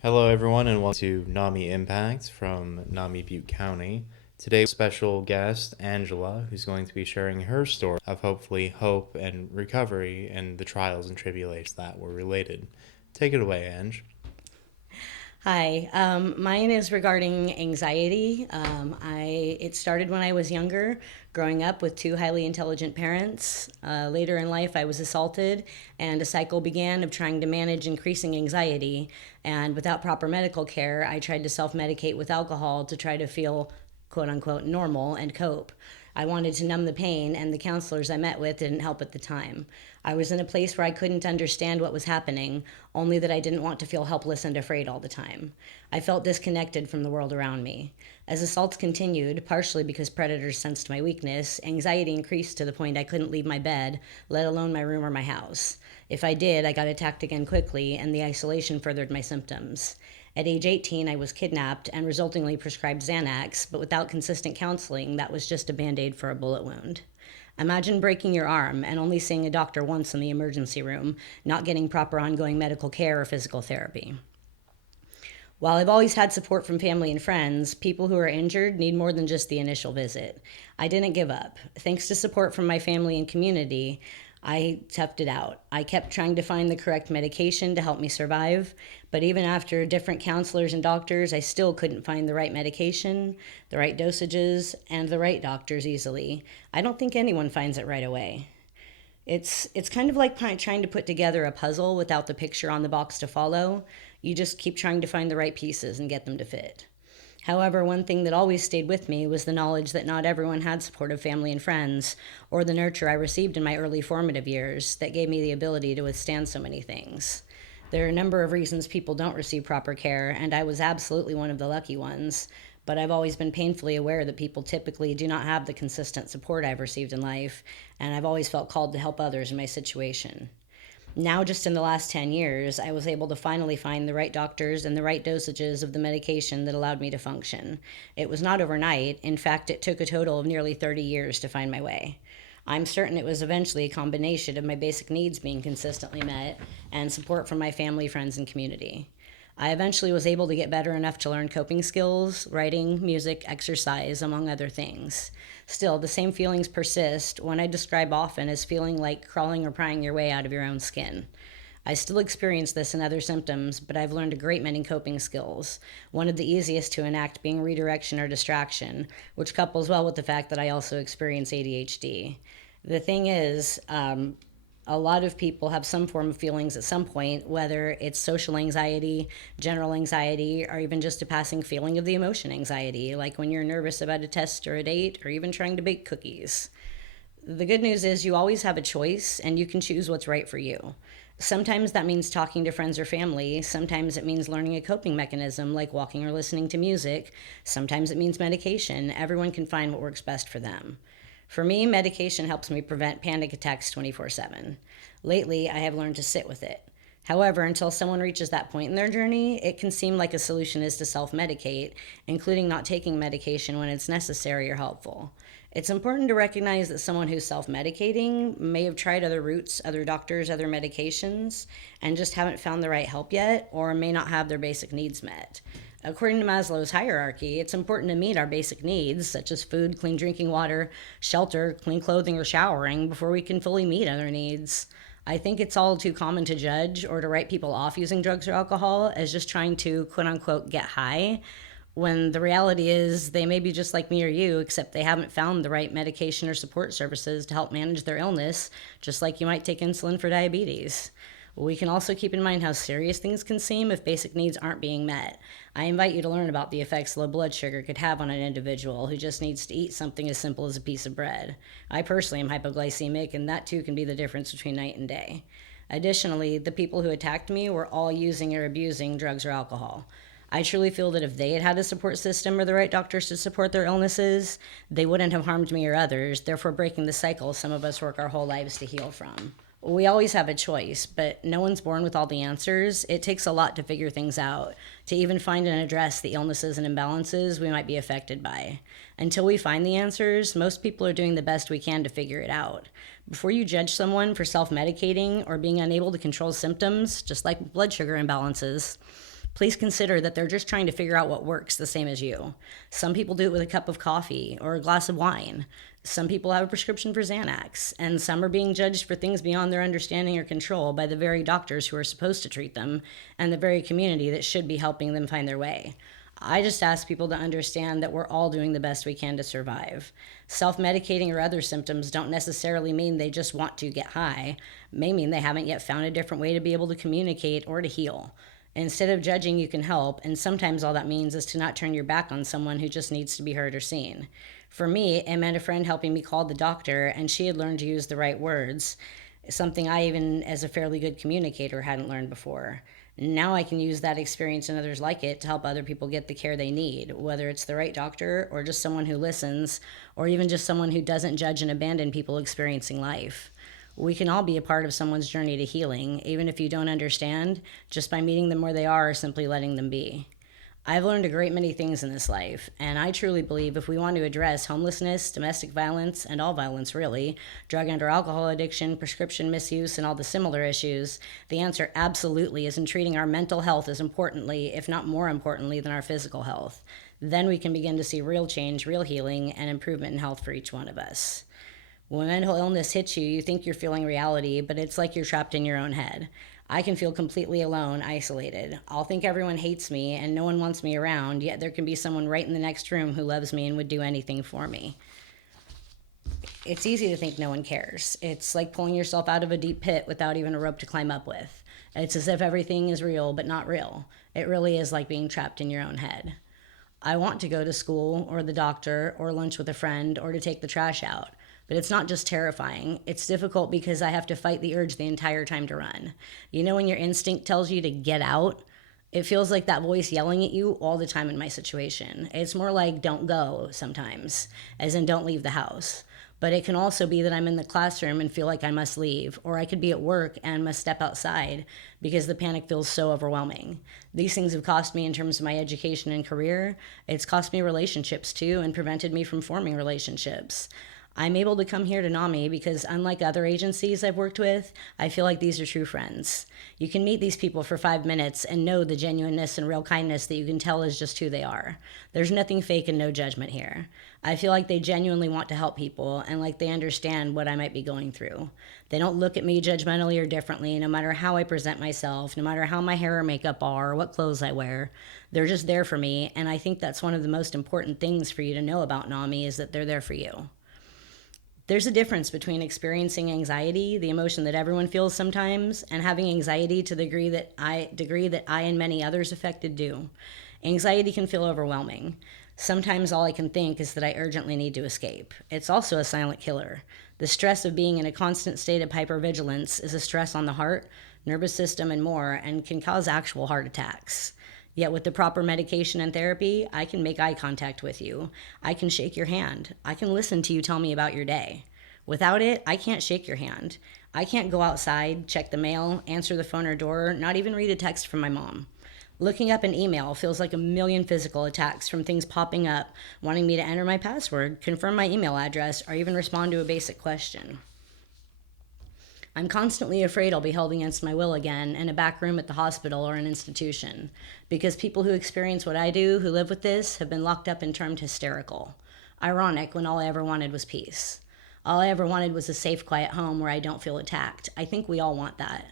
Hello, everyone, and welcome to NAMI Impact from NAMI Butte County. Today, special guest Angela, who's going to be sharing her story of hopefully hope and recovery and the trials and tribulations that were related. Take it away, Ange. Hi, mine is regarding anxiety. It started when I was younger, growing up with two highly intelligent parents. Later in life, I was assaulted, and a cycle began of trying to manage increasing anxiety. And without proper medical care, I tried to self medicate with alcohol to try to feel quote unquote normal and cope. I wanted to numb the pain, and the counselors I met with didn't help at the time. I was in a place where I couldn't understand what was happening, only that I didn't want to feel helpless and afraid all the time. I felt disconnected from the world around me. As assaults continued, partially because predators sensed my weakness, anxiety increased to the point I couldn't leave my bed, let alone my room or my house. If I did, I got attacked again quickly, and the isolation furthered my symptoms. At age 18, I was kidnapped and resultingly prescribed Xanax, but without consistent counseling, that was just a band aid for a bullet wound. Imagine breaking your arm and only seeing a doctor once in the emergency room, not getting proper ongoing medical care or physical therapy. While I've always had support from family and friends, people who are injured need more than just the initial visit. I didn't give up. Thanks to support from my family and community, I toughed it out. I kept trying to find the correct medication to help me survive, but even after different counselors and doctors, I still couldn't find the right medication, the right dosages, and the right doctors easily. I don't think anyone finds it right away. It's kind of like trying to put together a puzzle without the picture on the box to follow. You just keep trying to find the right pieces and get them to fit. However, one thing that always stayed with me was the knowledge that not everyone had supportive family and friends, or the nurture I received in my early formative years that gave me the ability to withstand so many things. There are a number of reasons people don't receive proper care, and I was absolutely one of the lucky ones. But I've always been painfully aware that people typically do not have the consistent support I've received in life, and I've always felt called to help others in my situation. Now, just in the last 10 years, I was able to finally find the right doctors and the right dosages of the medication that allowed me to function. It was not overnight. In fact, it took a total of nearly 30 years to find my way. I'm certain it was eventually a combination of my basic needs being consistently met and support from my family, friends, and community. I eventually was able to get better enough to learn coping skills, writing, music, exercise, among other things. Still, the same feelings persist, one I describe often as feeling like crawling or prying your way out of your own skin. I still experience this and other symptoms, but I've learned a great many coping skills. One of the easiest to enact being redirection or distraction, which couples well with the fact that I also experience ADHD. The thing is, a lot of people have some form of feelings at some point, whether it's social anxiety, general anxiety, or even just a passing feeling of the emotion anxiety, like when you're nervous about a test or a date, or even trying to bake cookies. The good news is you always have a choice and you can choose what's right for you. Sometimes that means talking to friends or family. Sometimes it means learning a coping mechanism like walking or listening to music. Sometimes it means medication. Everyone can find what works best for them. For me, medication helps me prevent panic attacks 24/7. Lately, I have learned to sit with it. However, until someone reaches that point in their journey, it can seem like a solution is to self medicate, including not taking medication when it's necessary or helpful. It's important to recognize that someone who's self medicating may have tried other routes, other doctors, other medications, and just haven't found the right help yet, or may not have their basic needs met. According to Maslow's hierarchy, it's important to meet our basic needs, such as food, clean drinking water, shelter, clean clothing, or showering, before we can fully meet other needs. I think it's all too common to judge or to write people off using drugs or alcohol as just trying to quote unquote get high, when the reality is they may be just like me or you, except they haven't found the right medication or support services to help manage their illness, just like you might take insulin for diabetes. We can also keep in mind how serious things can seem if basic needs aren't being met. I invite you to learn about the effects low blood sugar could have on an individual who just needs to eat something as simple as a piece of bread. I personally am hypoglycemic, and that too can be the difference between night and day. Additionally, the people who attacked me were all using or abusing drugs or alcohol. I truly feel that if they had had a support system or the right doctors to support their illnesses, they wouldn't have harmed me or others, therefore breaking the cycle some of us work our whole lives to heal from. We always have a choice, but no one's born with all the answers. It takes a lot to figure things out, to even find and address the illnesses and imbalances we might be affected by. Until we find the answers, most people are doing the best we can to figure it out. Before you judge someone for self medicating or being unable to control symptoms, just like blood sugar imbalances, please consider that they're just trying to figure out what works the same as you. Some people do it with a cup of coffee or a glass of wine. Some people have a prescription for Xanax, and some are being judged for things beyond their understanding or control by the very doctors who are supposed to treat them and the very community that should be helping them find their way. I just ask people to understand that we're all doing the best we can to survive. Self medicating or other symptoms don't necessarily mean they just want to get high, it may mean they haven't yet found a different way to be able to communicate or to heal. Instead of judging, you can help, and sometimes all that means is to not turn your back on someone who just needs to be heard or seen. For me, it meant a friend helping me call the doctor, and she had learned to use the right words, something I, even as a fairly good communicator, hadn't learned before. Now I can use that experience and others like it to help other people get the care they need, whether it's the right doctor or just someone who listens, or even just someone who doesn't judge and abandon people experiencing life. We can all be a part of someone's journey to healing, even if you don't understand, just by meeting them where they are or simply letting them be. I've learned a great many things in this life, and I truly believe if we want to address homelessness, domestic violence, and all violence really, drug and or alcohol addiction, prescription misuse, and all the similar issues, the answer absolutely is in treating our mental health as importantly, if not more importantly, than our physical health. Then we can begin to see real change, real healing, and improvement in health for each one of us. When mental illness hits you, you think you're feeling reality, but it's like you're trapped in your own head. I can feel completely alone, isolated. I'll think everyone hates me and no one wants me around, yet there can be someone right in the next room who loves me and would do anything for me. It's easy to think no one cares. It's like pulling yourself out of a deep pit without even a rope to climb up with. It's as if everything is real, but not real. It really is like being trapped in your own head. I want to go to school or the doctor or lunch with a friend or to take the trash out. But it's not just terrifying. It's difficult because I have to fight the urge the entire time to run. You know when your instinct tells you to get out? It feels like that voice yelling at you all the time in my situation. It's more like don't go sometimes, as in don't leave the house. But it can also be that I'm in the classroom and feel like I must leave, or I could be at work and must step outside because the panic feels so overwhelming. These things have cost me in terms of my education and career. It's cost me relationships too and prevented me from forming relationships. I'm able to come here to NAMI because, unlike other agencies I've worked with, I feel like these are true friends. You can meet these people for 5 minutes and know the genuineness and real kindness that you can tell is just who they are. There's nothing fake and no judgment here. I feel like they genuinely want to help people and like they understand what I might be going through. They don't look at me judgmentally or differently, no matter how I present myself, no matter how my hair or makeup are, or what clothes I wear. They're just there for me, and I think that's one of the most important things for you to know about NAMI is that they're there for you. There's a difference between experiencing anxiety, the emotion that everyone feels sometimes, and having anxiety to the degree that I and many others affected do. Anxiety can feel overwhelming. Sometimes all I can think is that I urgently need to escape. It's also a silent killer. The stress of being in a constant state of hypervigilance is a stress on the heart, nervous system, and more, and can cause actual heart attacks. Yet with the proper medication and therapy, I can make eye contact with you. I can shake your hand. I can listen to you tell me about your day. Without it, I can't shake your hand. I can't go outside, check the mail, answer the phone or door, not even read a text from my mom. Looking up an email feels like a million physical attacks from things popping up, wanting me to enter my password, confirm my email address, or even respond to a basic question. I'm constantly afraid I'll be held against my will again in a back room at the hospital or an institution, because people who experience what I do, who live with this, have been locked up and termed hysterical. Ironic when all I ever wanted was peace. All I ever wanted was a safe, quiet home where I don't feel attacked. I think we all want that.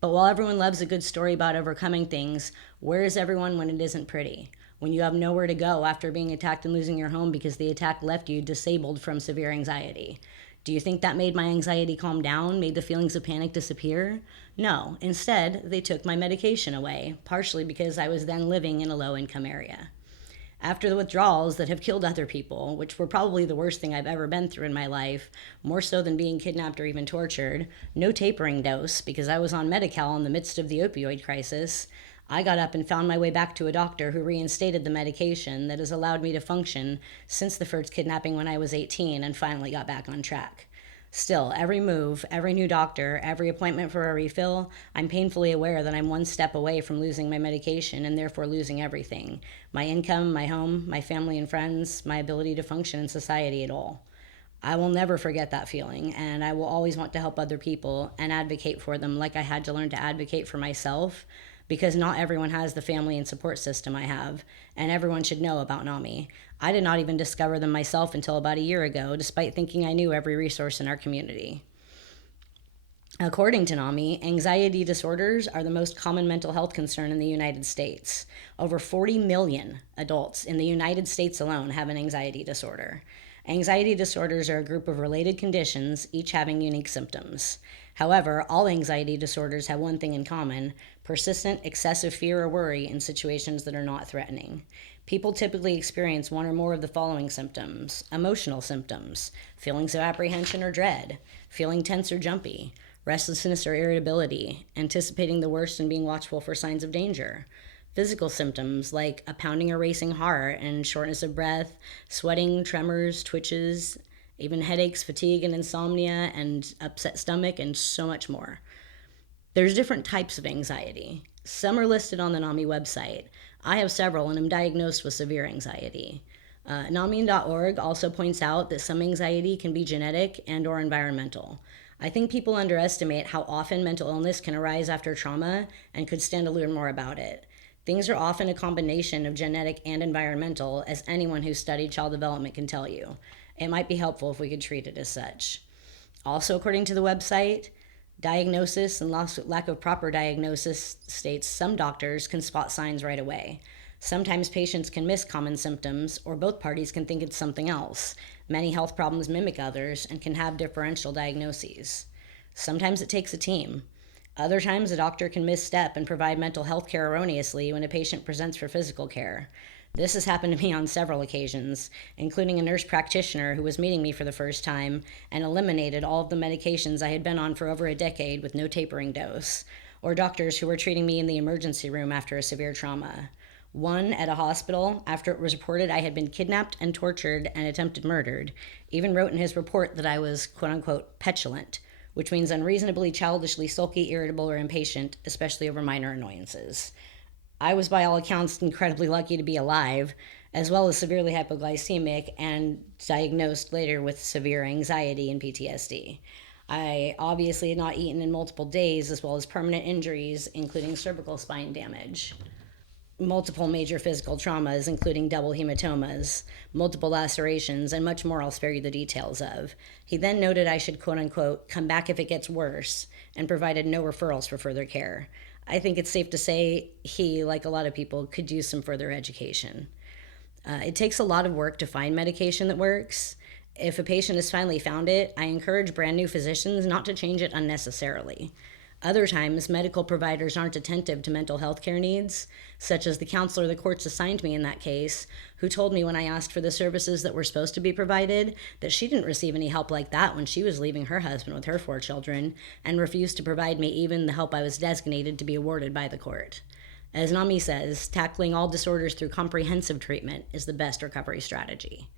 But while everyone loves a good story about overcoming things, where is everyone when it isn't pretty? When you have nowhere to go after being attacked and losing your home because the attack left you disabled from severe anxiety? Do you think that made my anxiety calm down, made the feelings of panic disappear? No. Instead, they took my medication away, partially because I was then living in a low-income area. After the withdrawals that have killed other people, which were probably the worst thing I've ever been through in my life, more so than being kidnapped or even tortured, no tapering dose because I was on Medi-Cal in the midst of the opioid crisis, I got up and found my way back to a doctor who reinstated the medication that has allowed me to function since the first kidnapping when I was 18 and finally got back on track. Still, every move, every new doctor, every appointment for a refill, I'm painfully aware that I'm one step away from losing my medication and therefore losing everything. My income, my home, my family and friends, my ability to function in society at all. I will never forget that feeling, and I will always want to help other people and advocate for them like I had to learn to advocate for myself. because not everyone has the family and support system I have, and everyone should know about NAMI. I did not even discover them myself until about a year ago, despite thinking I knew every resource in our community. According to NAMI, anxiety disorders are the most common mental health concern in the United States. Over 40 million adults in the United States alone have an anxiety disorder. Anxiety disorders are a group of related conditions, each having unique symptoms. However, all anxiety disorders have one thing in common: persistent, excessive fear or worry in situations that are not threatening. People typically experience one or more of the following symptoms: emotional symptoms, feelings of apprehension or dread, feeling tense or jumpy, restlessness or irritability, anticipating the worst and being watchful for signs of danger. Physical symptoms like a pounding or racing heart and shortness of breath, sweating, tremors, twitches, even headaches, fatigue, and insomnia, and upset stomach, and so much more. There's different types of anxiety. Some are listed on the NAMI website. I have several and am diagnosed with severe anxiety. NAMI.org also points out that some anxiety can be genetic and or environmental. I think people underestimate how often mental illness can arise after trauma and could stand to learn more about it. Things are often a combination of genetic and environmental, as anyone who's studied child development can tell you. It might be helpful if we could treat it as such. Also, according to the website, diagnosis and lack of proper diagnosis states some doctors can spot signs right away. Sometimes patients can miss common symptoms, or both parties can think it's something else. Many health problems mimic others and can have differential diagnoses. Sometimes it takes a team. Other times, a doctor can misstep and provide mental health care erroneously when a patient presents for physical care. This has happened to me on several occasions, including a nurse practitioner who was meeting me for the first time and eliminated all of the medications I had been on for over a decade with no tapering dose, or doctors who were treating me in the emergency room after a severe trauma. One at a hospital, after it was reported I had been kidnapped and tortured and attempted murdered, even wrote in his report that I was quote unquote petulant, which means unreasonably, childishly sulky, irritable, or impatient, especially over minor annoyances. I was, by all accounts, incredibly lucky to be alive, as well as severely hypoglycemic and diagnosed later with severe anxiety and PTSD. I obviously had not eaten in multiple days, as well as permanent injuries, including cervical spine damage, multiple major physical traumas, including double hematomas, multiple lacerations, and much more I'll spare you the details of. He then noted I should, quote unquote, come back if it gets worse, and provided no referrals for further care. I think it's safe to say he, like a lot of people, could use some further education. It takes a lot of work to find medication that works. If a patient has finally found it, I encourage brand new physicians not to change it unnecessarily. Other times, medical providers aren't attentive to mental health care needs, such as the counselor the courts assigned me in that case, who told me when I asked for the services that were supposed to be provided that she didn't receive any help like that when she was leaving her husband with her 4 children, and refused to provide me even the help I was designated to be awarded by the court. As NAMI says, tackling all disorders through comprehensive treatment is the best recovery strategy.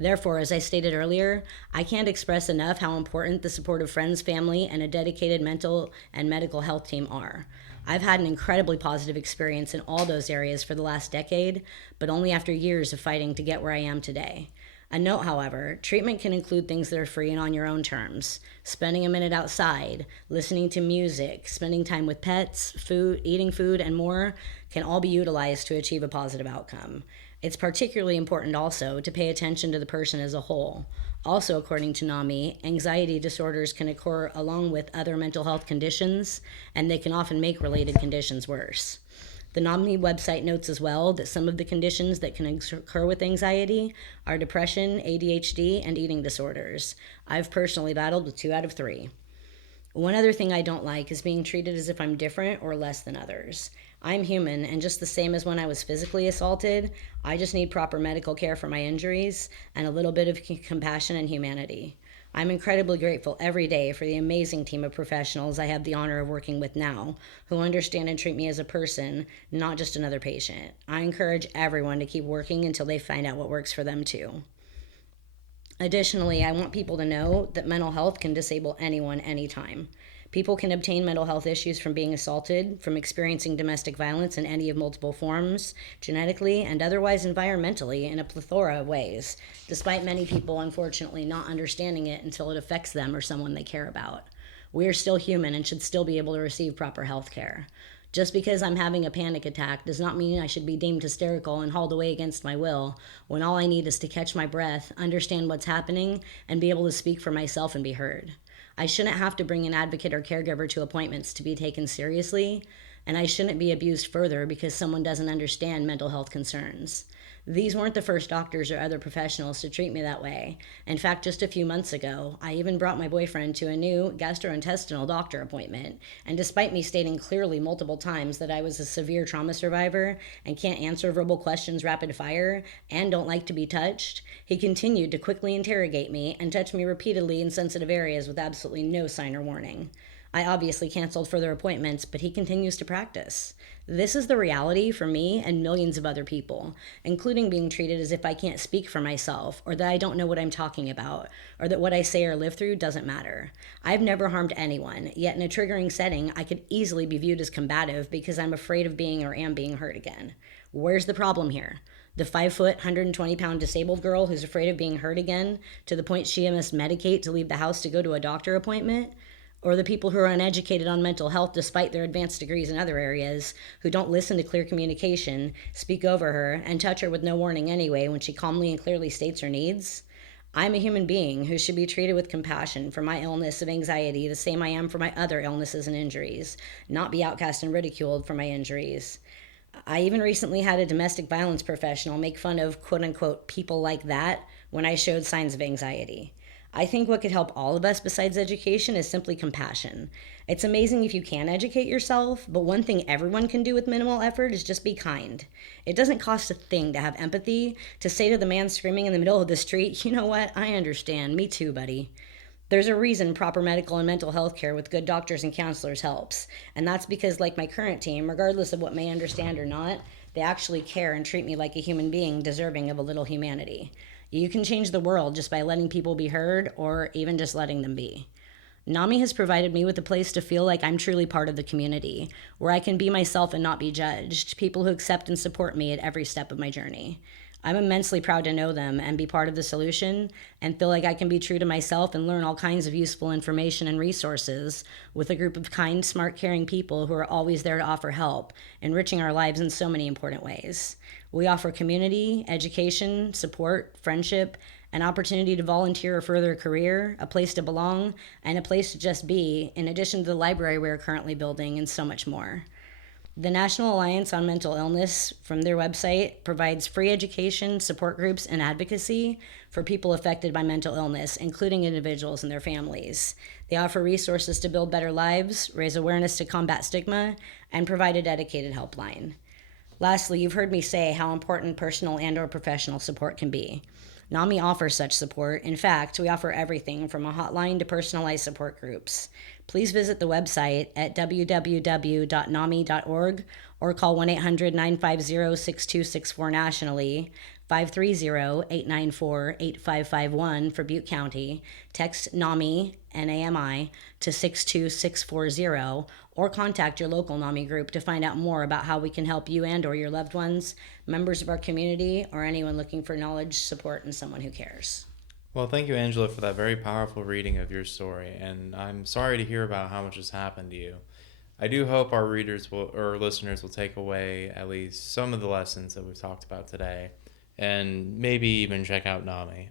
Therefore, as I stated earlier, I can't express enough how important the support of friends, family, and a dedicated mental and medical health team are. I've had an incredibly positive experience in all those areas for the last decade, but only after years of fighting to get where I am today. A note, however, treatment can include things that are free and on your own terms. Spending a minute outside, listening to music, spending time with pets, food, eating food, and more can all be utilized to achieve a positive outcome. It's particularly important also to pay attention to the person as a whole. Also, according to NAMI, anxiety disorders can occur along with other mental health conditions, and they can often make related conditions worse. The NAMI website notes as well that some of the conditions that can occur with anxiety are depression, ADHD, and eating disorders. I've personally battled with 2 out of 3. One other thing I don't like is being treated as if I'm different or less than others. I'm human, and just the same as when I was physically assaulted, I just need proper medical care for my injuries and a little bit of compassion and humanity. I'm incredibly grateful every day for the amazing team of professionals I have the honor of working with now, who understand and treat me as a person, not just another patient. I encourage everyone to keep working until they find out what works for them too. Additionally, I want people to know that mental health can disable anyone anytime. People can obtain mental health issues from being assaulted, from experiencing domestic violence in any of multiple forms, genetically and otherwise environmentally in a plethora of ways, despite many people unfortunately not understanding it until it affects them or someone they care about. We are still human and should still be able to receive proper health care. Just because I'm having a panic attack does not mean I should be deemed hysterical and hauled away against my will, when all I need is to catch my breath, understand what's happening, and be able to speak for myself and be heard. I shouldn't have to bring an advocate or caregiver to appointments to be taken seriously, and I shouldn't be abused further because someone doesn't understand mental health concerns. These weren't the first doctors or other professionals to treat me that way. In fact, just a few months ago, I even brought my boyfriend to a new gastrointestinal doctor appointment. And despite me stating clearly multiple times that I was a severe trauma survivor and can't answer verbal questions rapid fire and don't like to be touched, he continued to quickly interrogate me and touch me repeatedly in sensitive areas with absolutely no sign or warning. I obviously canceled further appointments, but he continues to practice. This is the reality for me and millions of other people, including being treated as if I can't speak for myself, or that I don't know what I'm talking about, or that what I say or live through doesn't matter. I've never harmed anyone, yet in a triggering setting, I could easily be viewed as combative because I'm afraid of being or am being hurt again. Where's the problem here? The 5 foot, 120-pound disabled girl who's afraid of being hurt again to the point she must medicate to leave the house to go to a doctor appointment? Or the people who are uneducated on mental health despite their advanced degrees in other areas, who don't listen to clear communication, speak over her, and touch her with no warning anyway when she calmly and clearly states her needs? I'm a human being who should be treated with compassion for my illness of anxiety the same I am for my other illnesses and injuries, not be outcast and ridiculed for my injuries. I even recently had a domestic violence professional make fun of quote unquote people like that when I showed signs of anxiety. I think what could help all of us besides education is simply compassion. It's amazing if you can educate yourself, but one thing everyone can do with minimal effort is just be kind. It doesn't cost a thing to have empathy, to say to the man screaming in the middle of the street, you know what, I understand, me too, buddy. There's a reason proper medical and mental health care with good doctors and counselors helps. And that's because, like my current team, regardless of what may understand or not, they actually care and treat me like a human being deserving of a little humanity. You can change the world just by letting people be heard or even just letting them be. NAMI has provided me with a place to feel like I'm truly part of the community, where I can be myself and not be judged, people who accept and support me at every step of my journey. I'm immensely proud to know them and be part of the solution and feel like I can be true to myself and learn all kinds of useful information and resources with a group of kind, smart, caring people who are always there to offer help, enriching our lives in so many important ways. We offer community, education, support, friendship, an opportunity to volunteer or further a career, a place to belong, and a place to just be, in addition to the library we are currently building, and so much more. The National Alliance on Mental Illness, from their website, provides free education, support groups, and advocacy for people affected by mental illness, including individuals and their families. They offer resources to build better lives, raise awareness to combat stigma, and provide a dedicated helpline. Lastly, you've heard me say how important personal and/or professional support can be. NAMI offers such support. In fact, we offer everything from a hotline to personalized support groups. Please visit the website at www.nami.org or call 1-800-950-6264 nationally, 530-894-8551 for Butte County. Text NAMI, N-A-M-I, to 62640 or contact your local NAMI group to find out more about how we can help you and or your loved ones, members of our community, or anyone looking for knowledge, support, and someone who cares. Well, thank you, Angela, for that very powerful reading of your story, and I'm sorry to hear about how much has happened to you. I do hope our readers will, or listeners will take away at least some of the lessons that we've talked about today, and maybe even check out NAMI.